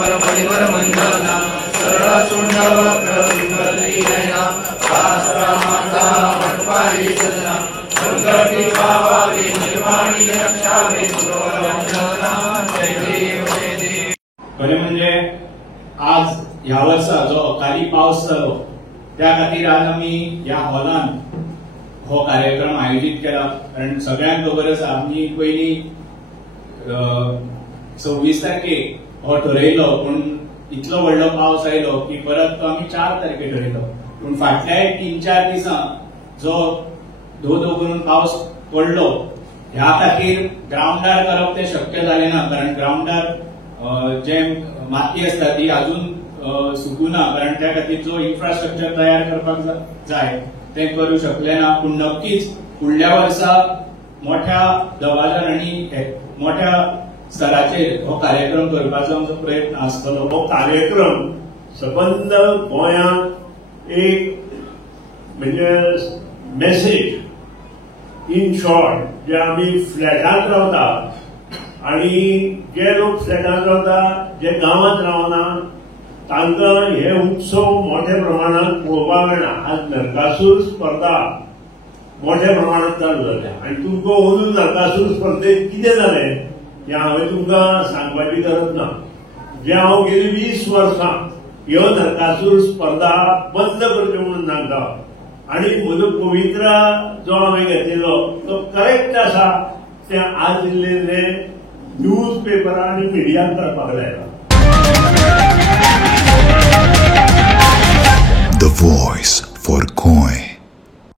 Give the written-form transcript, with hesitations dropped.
खरे म्हणजे आज ह्या वर्सा जो अकाली पावस जालो त्या खातीर आज आमी ह्या हॉलान हो कार्यक्रम आयोजित केला. कारण सगळ्यांक खबर आसा आमी पयली 26 तारखेक हो ठरयलो, पूण इतलो व्हडलो पावस आयलो की परत तो आमी 4 तारखेक ठरयलो. पूण फाटल्या 3-4 दिसां जो धो धो करून पावस पडलो ह्या खातीर ग्राउंडार करप ते शक्य जालें ना. कारण ग्राउंडार जे माती आसता ती अजून सुकूना, कारण त्या खातीर जो इन्फ्रास्ट्रक्चर तयार करपाक जाय ते करू शकले ना. पूण नक्कीच फुडल्या वर्सा मोठ्या दबाज्यान आनी मोठ्या स्तराचेर हो कार्यक्रम करपाचो आमचो प्रयत्न आसतलो. हो कार्यक्रम सबंद गोंयांत एक म्हणजे मेसेज इन शॉर्ट, जे आमी फ्लॅटांत रावतात आणि जे लोक फ्लॅटांत रावतात, जे गांवांत रावना, तांकां हे उत्सव मोठ्या प्रमाणात पळोवपाक मेळना. आज नरकासूर स्पर्धा मोठ्या प्रमाणात चालू जाल्या आणि तुमकां ओनून नरकासूर स्पर्धेत कितें जालें हें हांवें तुमकां सांगपाची गरज ना. जे हांव गेली 20 वर्सां ह्यो नरकासूर स्पर्धा बंद करच्यो म्हणून सांगता आणि म्हजो पवित्रा जो हांवें घेतिल्लो तो करेक्ट आसा तें आज इल्ले न्यूज पेपरां आनी मिडियान करपाक लायला. The voice for Goy.